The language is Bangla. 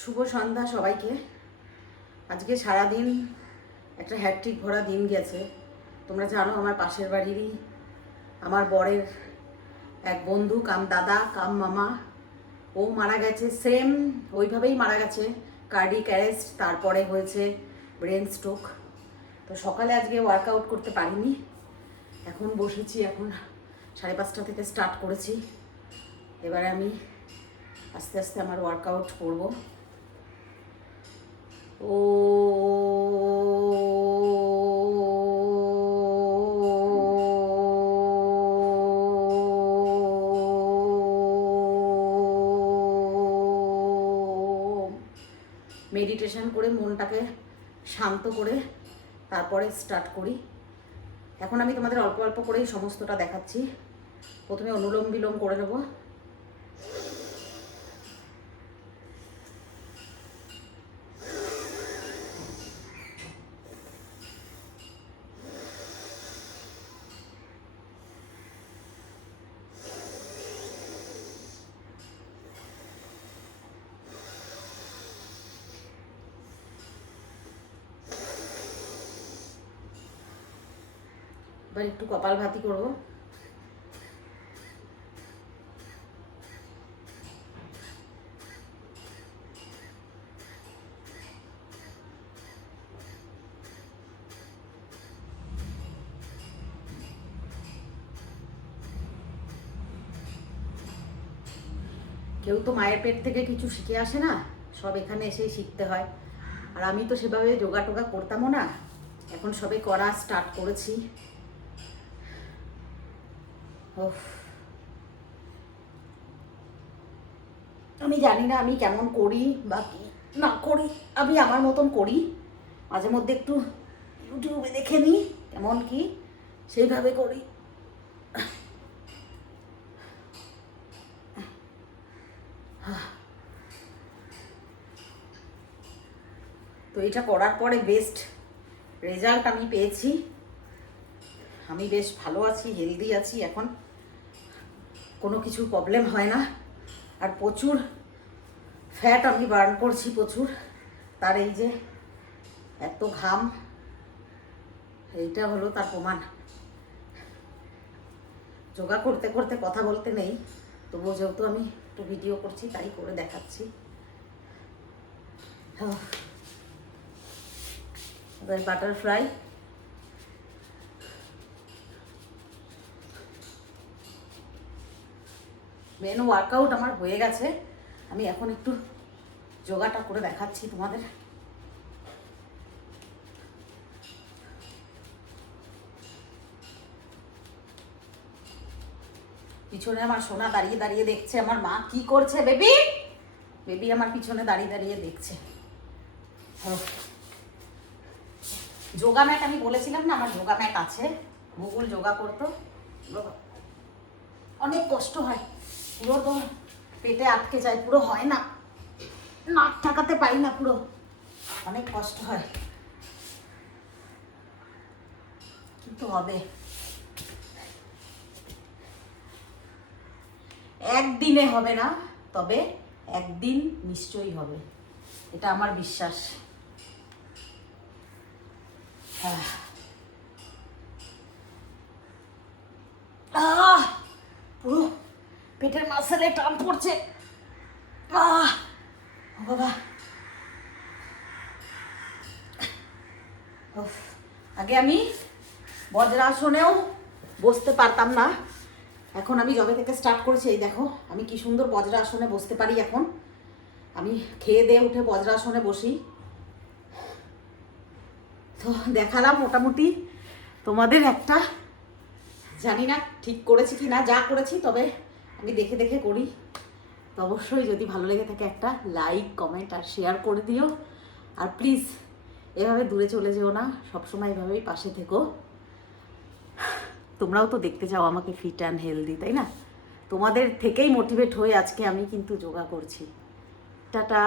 শুভ সন্ধ্যা সবাইকে। আজকে সারাদিন একটা হ্যাট্রিক ভরা দিন গেছে। তোমরা জানো আমার পাশের বাড়িরই আমার বরের এক বন্ধু কাম দাদা কাম মামা, ও মারা গেছে। সেম ওইভাবেই মারা গেছে, কার্ডিক অ্যারেস্ট, তারপরে হয়েছে ব্রেন স্ট্রোক। তো সকালে আজকে ওয়ার্কআউট করতে পারিনি, এখন বসেছি। এখন 5:30 থেকে স্টার্ট করেছি। এবারে আমি আস্তে আস্তে আমার ওয়ার্কআউট করব। ও মেডিটেশন করে মনটাকে শান্ত করে তারপরে স্টার্ট করি। এখন আমি তোমাদের অল্প অল্প করেই সমস্তটা দেখাচ্ছি। প্রথমে অনুলোম বিলোম করে নেব। এবার একটু কপাল ভাতি করব। কেউ তো মায়ের পেট থেকে কিছু শিখে আসে না, সব এখানে এসেই শিখতে হয়। আর আমি তো সেভাবে যোগা টোগা করতামও না, এখন সবে করা স্টার্ট করেছি। আমি জানি না আমি কেমন করি বা কি না করি, আমি আমার মতন করি। মাঝে মধ্যে একটু ইউটিউবে দেখে নিই কেমন কি, সেইভাবে করি। তো এটা করার পরে বেস্ট রেজাল্ট আমি পেয়েছি। আমি বেশ ভালো আছি, হেলদি আছি, এখন কোনো কিছু প্রবলেম হয় না। আর প্রচুর ফ্যাট আমি বার্ন করছি প্রচুর। তার এই যে এত ঘাম, এইটা হলো তার প্রমাণ। যোগা করতে করতে কথা বলতে নেই, তবুও যেহেতু আমি একটু ভিডিও করছি তাই করে দেখাচ্ছি। এবার বাটারফ্লাই। মেন ওয়ার্কআউট আমার হয়ে গেছে, আমি এখন একটু যোগাটা করে দেখাচ্ছি তোমাদের। পিছনে আমার সোনা দাঁড়িয়ে দাঁড়িয়ে দেখছে আমার মা কি করছে। বেবি বেবি আমার পিছনে দাঁড়িয়ে দাঁড়িয়ে দেখছে। যোগা ম্যাট আমি বলেছিলাম না, আমার যোগা ম্যাট আছে। গুগল যোগা করতো, অনেক কষ্ট হয়, পুরো তো পেটে আটকে যায়, পুরো হয় না, নাক ঠাকাতে পারি না, পুরো অনেক কষ্ট হয়, কিন্তু হবে। একদিনে হবে না, তবে একদিন নিশ্চয়ই হবে, এটা আমার বিশ্বাস। পুরো পেটের মাসেলে টান পড়ছে। বাবা, আগে আমি বজ্রাসনেও বসতে পারতাম না, এখন আমি যবে থেকে স্টার্ট করেছি এই দেখো আমি কি সুন্দর বজ্রাসনে বসতে পারি। এখন আমি খেয়ে দিয়ে উঠে বজ্রাসনে বসি। তো দেখালাম মোটামুটি তোমাদের একটা, জানি না ঠিক করেছি কি না, যা করেছি তবে আমি দেখে দেখে করি। তো অবশ্যই যদি ভালো লেগে থাকে একটা লাইক কমেন্ট আর শেয়ার করে দিও। আর প্লিজ এভাবে দূরে চলে যেও না, সবসময় এভাবেই পাশে থেকো। তোমরাও তো দেখতে চাও আমাকে ফিট অ্যান্ড হেলদি, তাই না? তোমাদের থেকেই মোটিভেট হয়ে আজকে আমি কিন্তু যোগা করছি। টাটা।